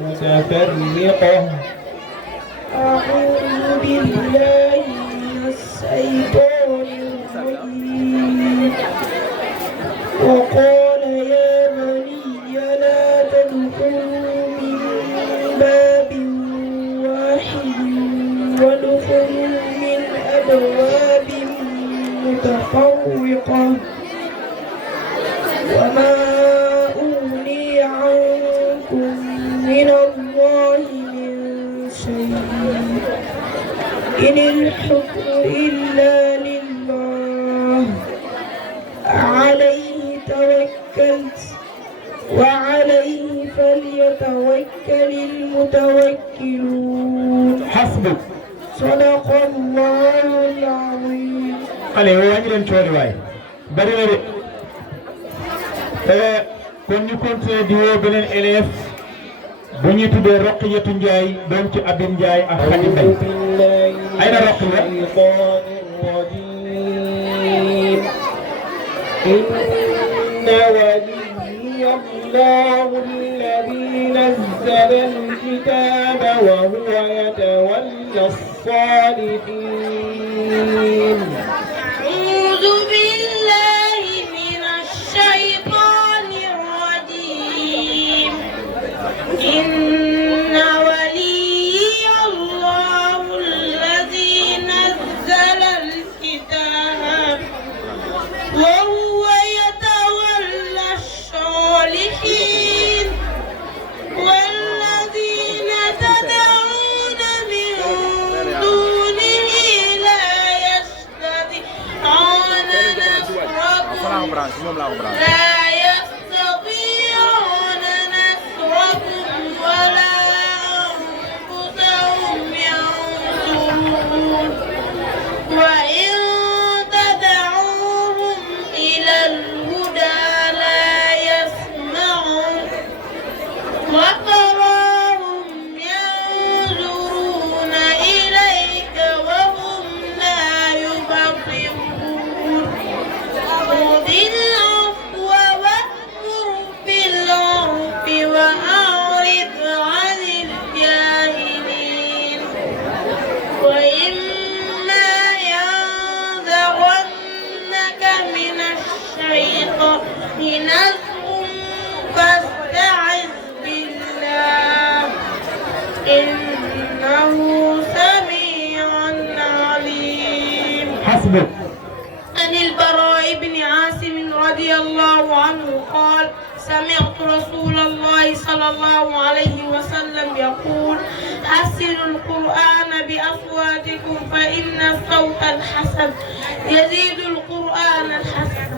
متفرقة. أعوذ بالله من الشيطان الرجيم. وقال يا بني لا تدخلوا من باب واحد وادخلوا من أبواب متفرقة وما أغني عنكم من الله من شيء إن الحكم إلا لله عليه توكلت وعليه فليتوكل المتوكلون. حسبك. صدق الله العظيم. Allez, on va dire une chose, ouais. Kon ñu continuer di woo beneen élève bu ñuy tuddee Roqiyatu Njaay doom ci Abim Njaay ak Xadi Mbay. Ay na Roqiya. inna waliyya Allahu alladhi nazzala al-kitaba wa huwa yatawalla as-salihin. إن وليي الله الذي نزل الكتاب وهو يتولى الصالحين والذين تدعون من دونه لا يستطيعون نصركم ولا أنفسهم ينصرون وإن تدعوهم إلى الهدى لا يسمعون وتراهم ينظرون إليك وهم لا يبصرون خذ العفو وأمر بالعرف وأعرض عن الجاهلين وإما ينزغنك من الشيطان نزغ فاستعذ بالله إنه سميع عليم. حسبك. عن البراء بن عاصم رضي الله عنه قال سمعت رسول الله صلى الله عليه وسلم يقول حسنوا القرآن بأصواتكم فإن الصوت الحسن يزيد القرآن الحسن.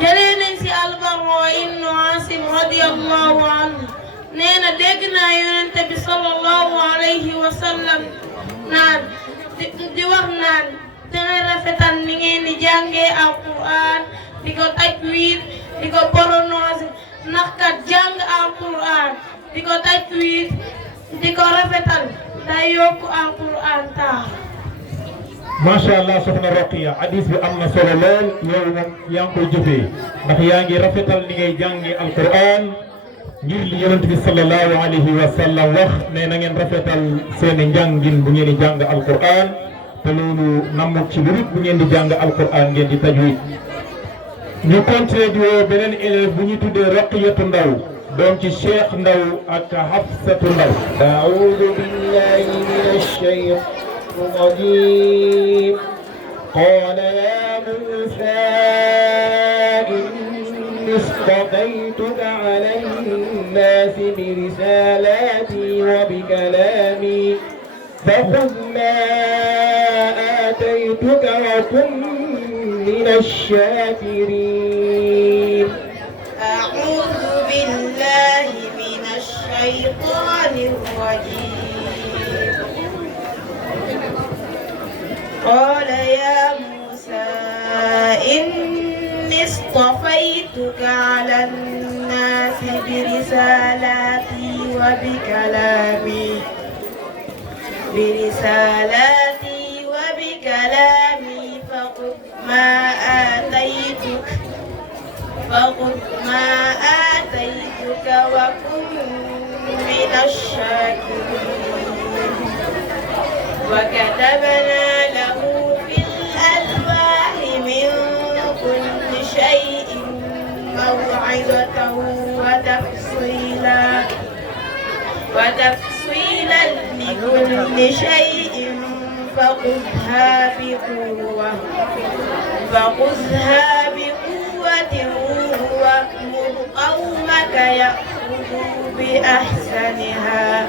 جلينا في البراء بن عاصم رضي الله عنه نينا دقنا ينتبه صلى الله عليه وسلم نان di wax naan dangay rafetal ni ngeen di jàngee alquran di ko tajwid di ko prononcer ndax kat jàng alquran di ko tajwid di ko rafetal day yokku alquran tax. Masha Allah soxna Roqiya hadis bi am na solo lool yow moom yaa ngi koy jëfee ndax yaa ngi rafetal ni ngay jàngee alquran ngir li Yonent bi sallallahu alayhi wa sallam wax ne na ngeen rafetal seeni njàngin bu ngeen di jàng alquran te loolu namut ci lu bu ngeen di jàng alquran ngeen di tajwid. ñu continuer di woo beneen élève bu ñu tuddee Roqiyatu Ndaw doom ci Cheikh Ndaw ak Hafsatu Ndaw. A'uudu billahi minash shaytaanir rajiim. qaala yaa Muusaa inni istafaytuka ala nnaasi birisaalaatii wa bikalaamii فخذ ما آتيتك وكن من الشاكرين. أعوذ بالله من الشيطان الرجيم. قال يا موسى إني اصطفيتك على الناس برسالاتي وبكلامي فخذ ما آتيتك آتيتك وكن من الشاكرين وكتبنا له في الألواح من كل شيء موعظة وتفصيلا لكل شيء فخذها بقوة وأمر قومك يأخذوا بأحسنها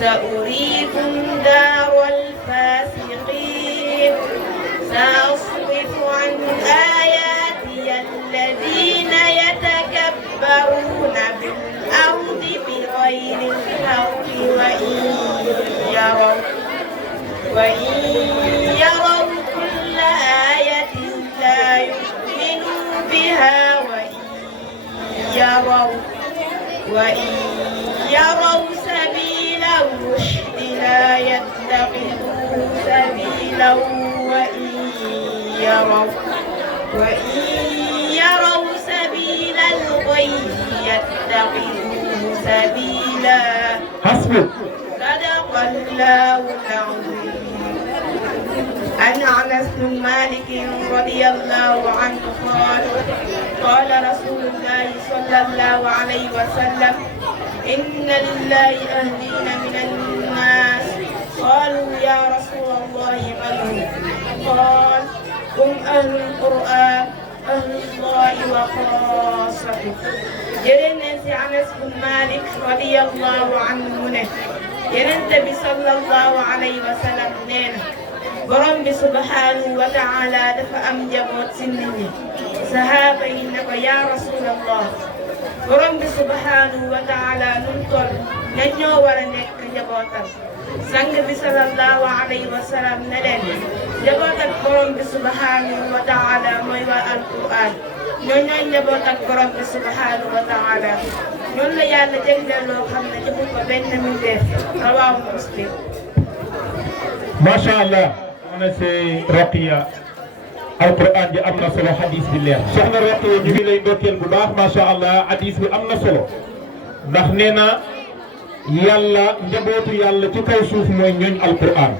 سأريكم دار الفاسقين سأصرف عن آياتي الذين يتكبرون بالأرض بغير الحق وإن يروا كل آية لا يؤمنوا بها وإن يروا سبيل الرشد لا يتخذوه سبيلا وإن يروا سبيل الغي يتخذوه سبيلا حسبك. صدق الله العظيم. عن أنس بن مالك رضي الله عنه قال رسول الله صلى الله عليه وسلم إن لله أهلين من الناس قالوا يا رسول الله من قال هم أهل القرآن أهل الله وخاصته. jëlee nañ ci Anas bin Malik radiyallahu anhu ne Yonent bi sallallahu alayhi wa sallam nee na borom bi subhanahu wa ta'ala dafa am njaboot ci nit ñi sahaaba yi ne ko yaa rasulallah borom bi subhanahu wa ta'ala nu mu toll ñan ñoo war a nekk njabootam sang bi sallallahu alayhi wa sallam ne leen njaboot ak borom bi subhanahu wa ta'ala mooy waa alquran ñooñu ñooy njaboot ak borom bi subhanahu wa ta'ala ñoom la yàlla jagleel loo xam ne joxu ko benn mbindeef rawaahu muslim. macha allah. ana si Roqiya alquran bi am na solo hadis bi leer. soxna Roqiya ñu ngi lay ndokkeel bu baax macha allah hadis bi am na solo ndax nee na yàlla njabootu yàlla ci kaw suuf mooy ñooñ alquran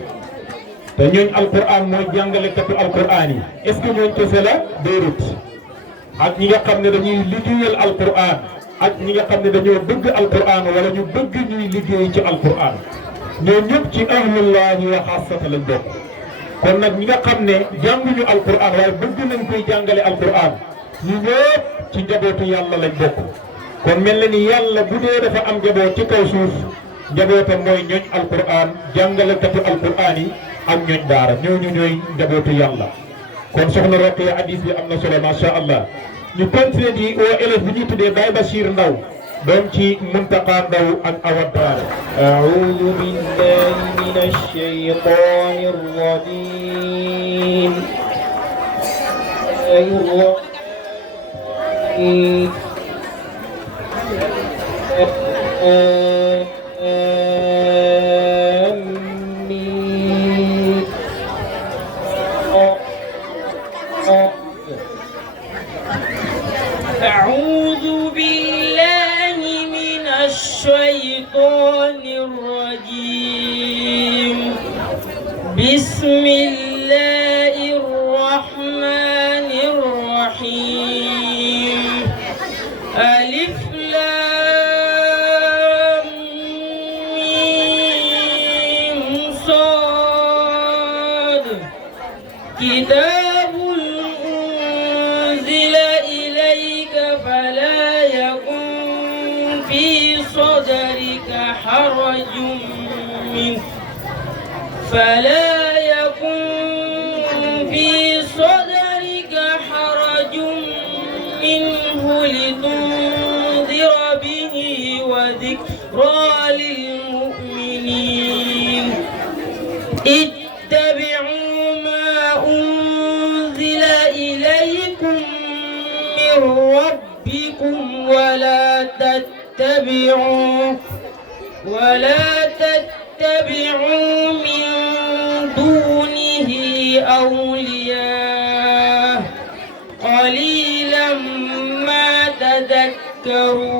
te ñooñ alquran mooy jàngalekatu alquran yi est-ce que ñooñ kese la déedéet ak ñi nga xam ne dañuy liggéeyal alquran ak ñi nga xam ne dañoo bëgg alquran wala ñu bëgg ñuy liggéey ci alquran ñoo ñëpp ci ahlullahi wa xaasata lañ bokk. kon nag ñi nga xam ne jànguñu alquran waaye bëgg nañ koy jàngale alquran ñu ñëpp ci njabootu yàlla lañ bokk. kon mel na ni yàlla bu dee dafa am njaboot ci kaw suuf njabootam mooy ñooñ alquran jàngalekatu alquran yi ak ñooñ daara ñooñu ñooy njabootu yàlla. kon soxna Roqiya hadis bi am na solo macha allah ñu continuer di oo élève bi ñuy tuddee Baye Bachir Ndaw doom ci Muntaqa Ndaw ak Awa Daara. a'uudu billahi minash shaytaanir rajiim. أعوذ بالله من الشيطان الرجيم بسم الله الرحمن الرحيم ألف لام ميم صاد كتاب أنزل إليك فلا يكن في صدرك حرج منه لتنذر به وذكرى للمؤمنين اتبعوا ما أنزل إليكم من ربكم ولا تتبعوا من دونه أولياء قليلا ما تذكرون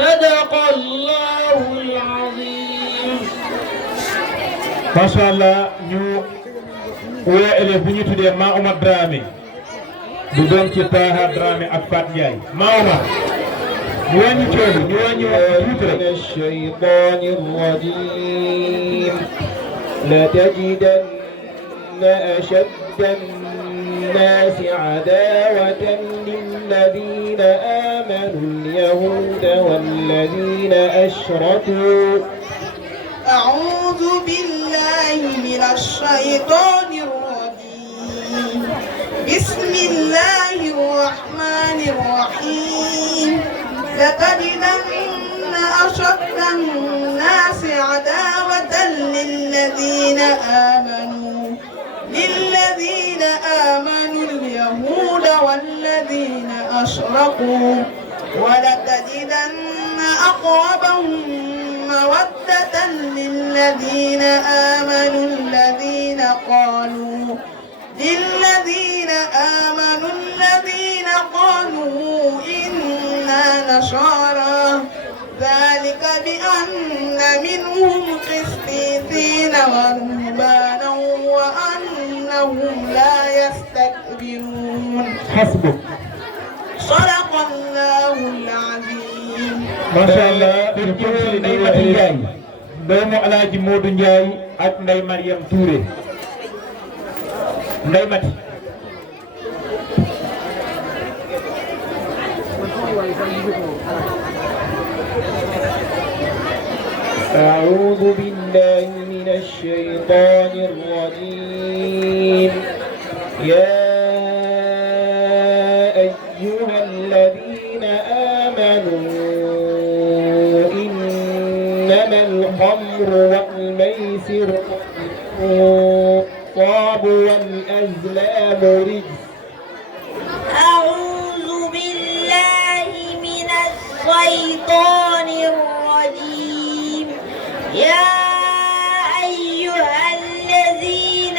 صدق الله العظيم. ما شاء الله ñu woo élève bu ñu tuddee Ma Omar Dramé du doom ci Taha Dramé ak Fat Ndiaye Ma Omar ñu wàññi coono ñu wàññi tuuti rek. من الشيطان الرجيم لتجدن أشد الناس عداوة للذين آمنوا اليهود والذين أشركوا. أعوذ بالله من الشيطان الرجيم. بسم الله الرحمن الرحيم. لتجدن أشد الناس عداوة للذين آمنوا اليهود والذين أشركوا ولتجدن أقربهم مودة للذين آمنوا الذين قالوا إنا نصارى ذلك بأن منهم قسيسين ورهبانا وأنهم لا يستكبرون. حسبك. صدق الله العظيم. ما شاء الله ñu jëm Ndeye Mati Ndiaye doomu Alaaji Modou Ndiaye ak Ndeye Mariam Touré. Ndeye Mati. أعوذ بالله من الشيطان الرجيم. يا أيها الذين آمنوا إنما الخمر والميسر والأنصاب والأزلام رجس. أعوذ بالله من الشيطان الرجيم. يا أيها الذين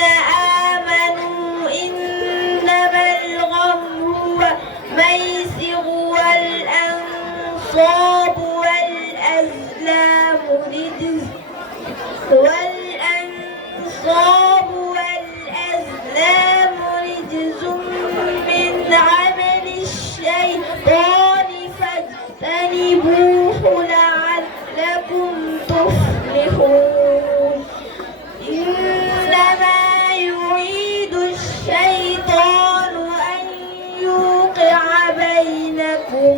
آمنوا إنما الخمر والميسر والأنصاب والأزلام رجس من عمل الشيطان فاجتنبوه لعلكم تفلحون. إنما يريد الشيطان أن يوقع بينكم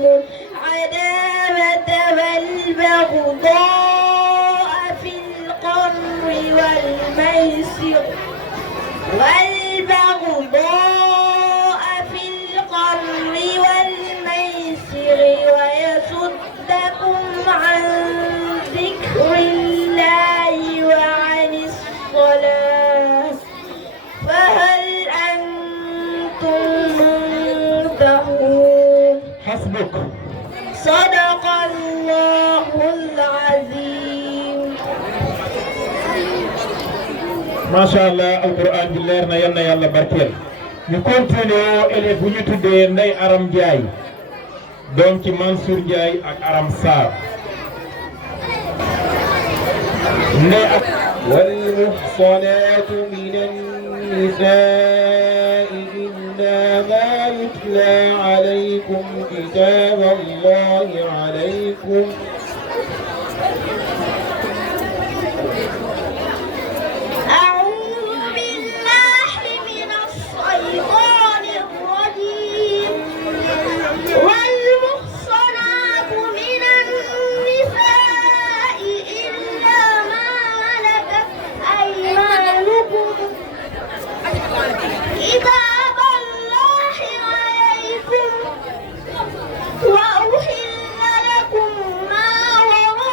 العداوة والبغضاء في الخمر والميسر ويصدكم عن ذكر الله وعن الصلاة فهل أنتم منتهون. حسبك. صدق الله العظيم. ما شاء الله القرآن بالله na yal na yàlla barkeel. ñu continuer élève bu ñu tuddee Ndeye Aram Ndiaye doom ci Mansour Ndiaye ak Aram Sarr. والمحصنات من النساء إلا ما يتلى عليكم كتاب الله عليكم. كتاب الله عليكم وأحل لكم ما وراء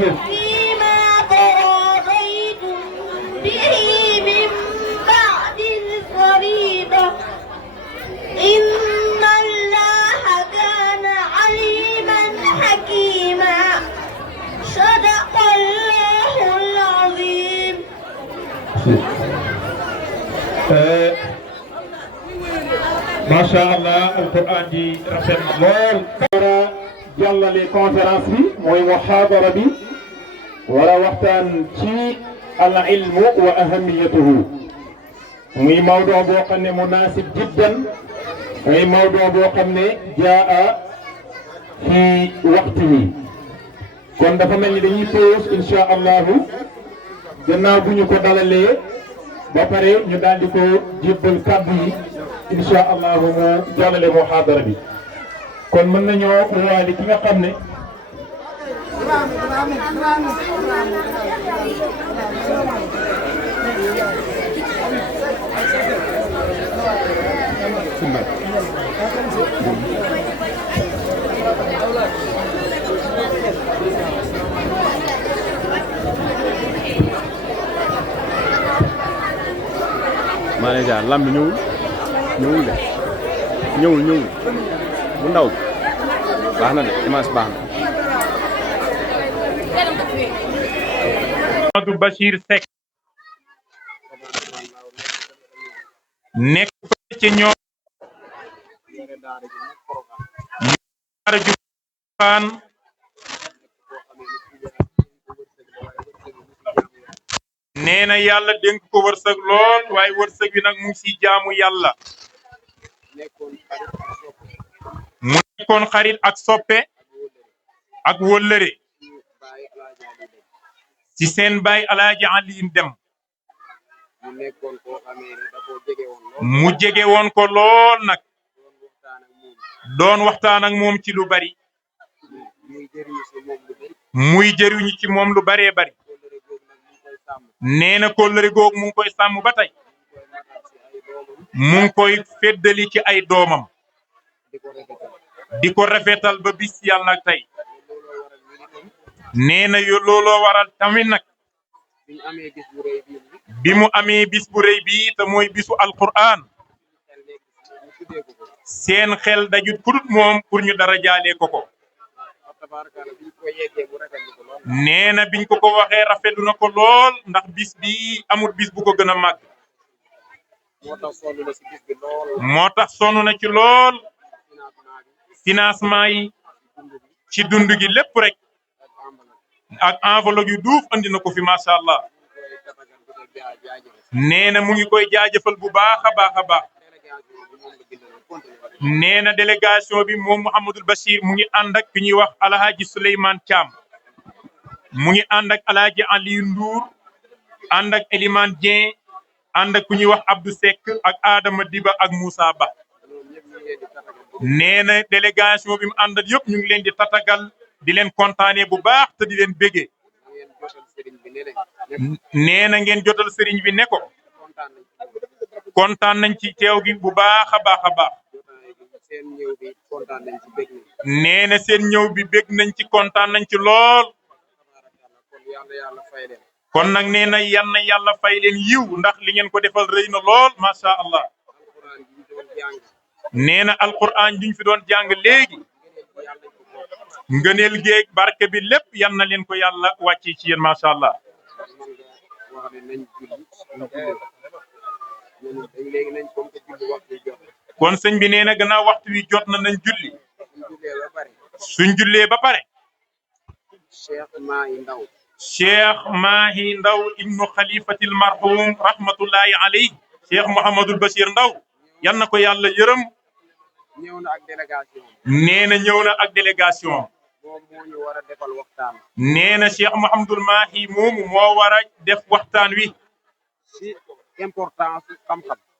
فيما تراضيتم به من بعد الفريضة إن الله كان عليما حكيما صدق الله العظيم. ما شاء الله القرآن دي رafet na lool. wara jàllale conférence bi mooy muhaadara bi wara waxtaan ci al ilmu wa ahamiyatuhu muy mawduu boo xam ne munaasib jiddan muy mawduu boo xam ne jaa fi waqtihi kon dafa mel ni dañuy pause insha allahu gannaaw bu ñu ko dalalee ba pare ñu daal di ko jébbal kàddu yi insha allahu mu jàllale muhaadara bi kon mën nañoo waali ki nga xam ne maa ngi jaar lamb ñëwul de ñëwul bu ndaw bi baax na de image baax na. Amadou Bachir Seck nekk ci ñoom daara ju Porokhane nee na yàlla dénk ko wërsëg lool waaye wërsëg bi nag mu ngi si jaamu yàlla mu nekkoon xarit ak soppe ak wëllëre ci seen baay Alaaji Aliin Dem mu jege woon ko lool nag doon waxtaan ak moom ci lu bari muy jëriñu ci moom lu baree bari nee na kóllëre googu mu ngi koy sàmm ba tey mu ngi koy feddali ci ay doomam di ko rafetal ba bis yàlla nag tey nee na looloo waral tamit nag bi mu amee bis bu rëy bii te mooy bisu alquran seen xel dajut kudut moom pour ñu dara jaalee ko ko nee na biñ ko waxee rafetlu na ko lool ndax bis bi amul bis bu ko gën a màgg moo tax sonn na ci lool financement yi ci dund gi lépp rek ak enveloppe yu duuf andi na ko fi macha allah nee na mu ngi koy jaajëfal bu baax a baax a baax nee na délégation bi moom Mouhamadul Bachir mu ngi ànd ak ki ñuy wax Alhaji Souleymane Thiam mu ngi ànd ak Alhaji Aliou Ndour ànd ak Elimane Dieng ànd ak ku ñuy wax Abdou Seck ak Adama Diba ak Moussa Ba nee na délégation bi mu àndal yëpp ñu ngi leen di tatagal di leen kontaanee bu baax te di leen bégee nee na ngeen jotal sëriñ bi ne ko kontaan nañ ci teew gi bu baax a baax a baax nee na seen ñëw bi bég nañ ci kontaan nañ ci lool kon nag nee na yan na yàlla fay leen yiw ndax li ngeen ko defal rëy na lool macha allah nee na alquran duñ fi doon jàng léegi ngëneel géeg barke bi lépp yan na leen ko yàlla wàcce ci yéen macha allah kon sëñ bi nee na gannaaw waxtu wi jot na nañ julli suñ jullee ba pare Cheikh Mahi Ndaw ibnu xalifatil marhum rahmatullahi alayhi Cheikh Mouhamadul Bachir Ndaw yan na ko yàlla yërëm nee na ñëw na ak délégation nee na Cheikh Mouhamadul Mahi moomu moo war a def waxtaan wi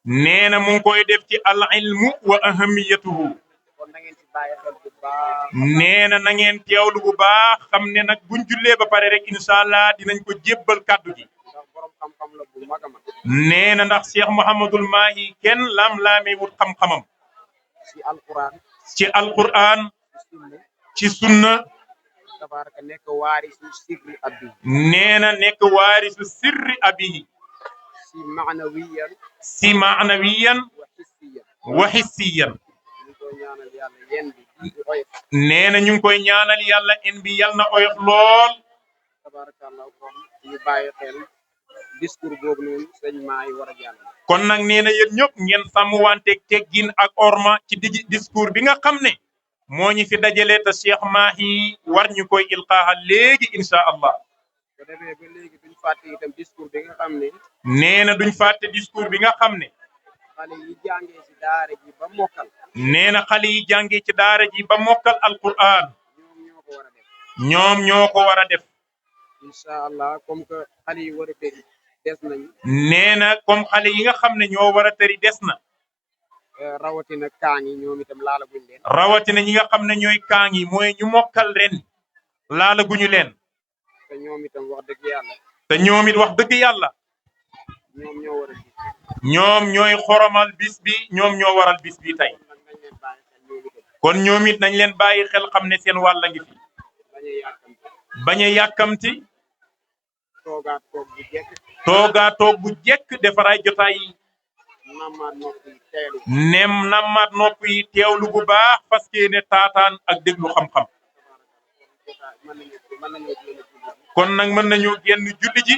nee na mu ngi koy def ci al ilmu wa ahamiyatuhu nee na na ngeen teewlu bu baax xam ne nag buñ jullee ba pare rek incha allah dinañ ko jébbal kàddu gi nee na ndax Cheikh Mouhamadul Mahi kenn laam-laamee wut xam-xamam ci alquran ci sunna tabaraka nekk waarisu sirri abi nee na nekk waarisu sirri abihi si maanawiyan si maanawiyan wa hissiyan wa hissiyan ñu koy ñaanal yàlla yen bi di oyof nee na ñu ngi koy ñaanal yàlla en bi yal na oyof lool tabarakallah kon ñu bàyyi xel discours boobu noonu sëñ maay war a jàll kon nag nee na yéen ñëpp ngeen sàmmwanteeg teggin ak orma ci discours bi nga xam ne moo ñu fi dajale te Cheikh Mahi war ñu koy ilqaaha léegi incha allah. ko defee ba léegi duñ fàtte itam discours bi nga xam ne nee na duñ fàtte discours bi nga xam ne xale yi jàngee ci daara ji ba mokkal nee na xale yi jàngee ci daara ji ba mokkal alquran ñoom ñoo ko war a def ñoom ñoo ko war a def incha allah comme que xale yi war a tëri des nañu nee na comme xale yi nga xam ne ñoo war a tëri des na rawatina kaan yi ñoom itam laalaguñ leen rawatina ñi nga xam ne ñooy kaang yi mooy ñu mokkal ren laalaguñu leen te ñoom itam wax dëgg yàlla te ñoom it wax dëgg yàlla ñoom ñoo war a gis ñoom ñooy xoromal bis bi ñoom ñoo waral bis bi tey nag nañ leen bàyyi xel ñoom itam kon ñoom it nañ leen bàyyi xel xam ne seen wàll ngi fi bañ a yàkkamti bañ a yàkkamti toogaat toog bu jekk toogaa toog bu jekk defaraay jotaay yi namaat nopp yi teelu nem nammaat nopp yi teewlu bu baax parce que ne taataan ak déglu xam-xam mën nañoo jëlee kon nag mën nañoo génn julli ji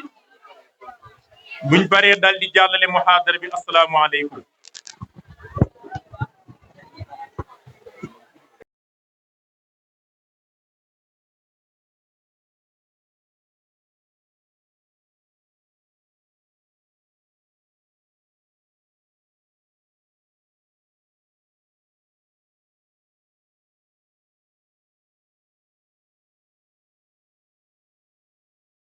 buñ paree dal di jàllale muhaadara bi asalaamaaleykum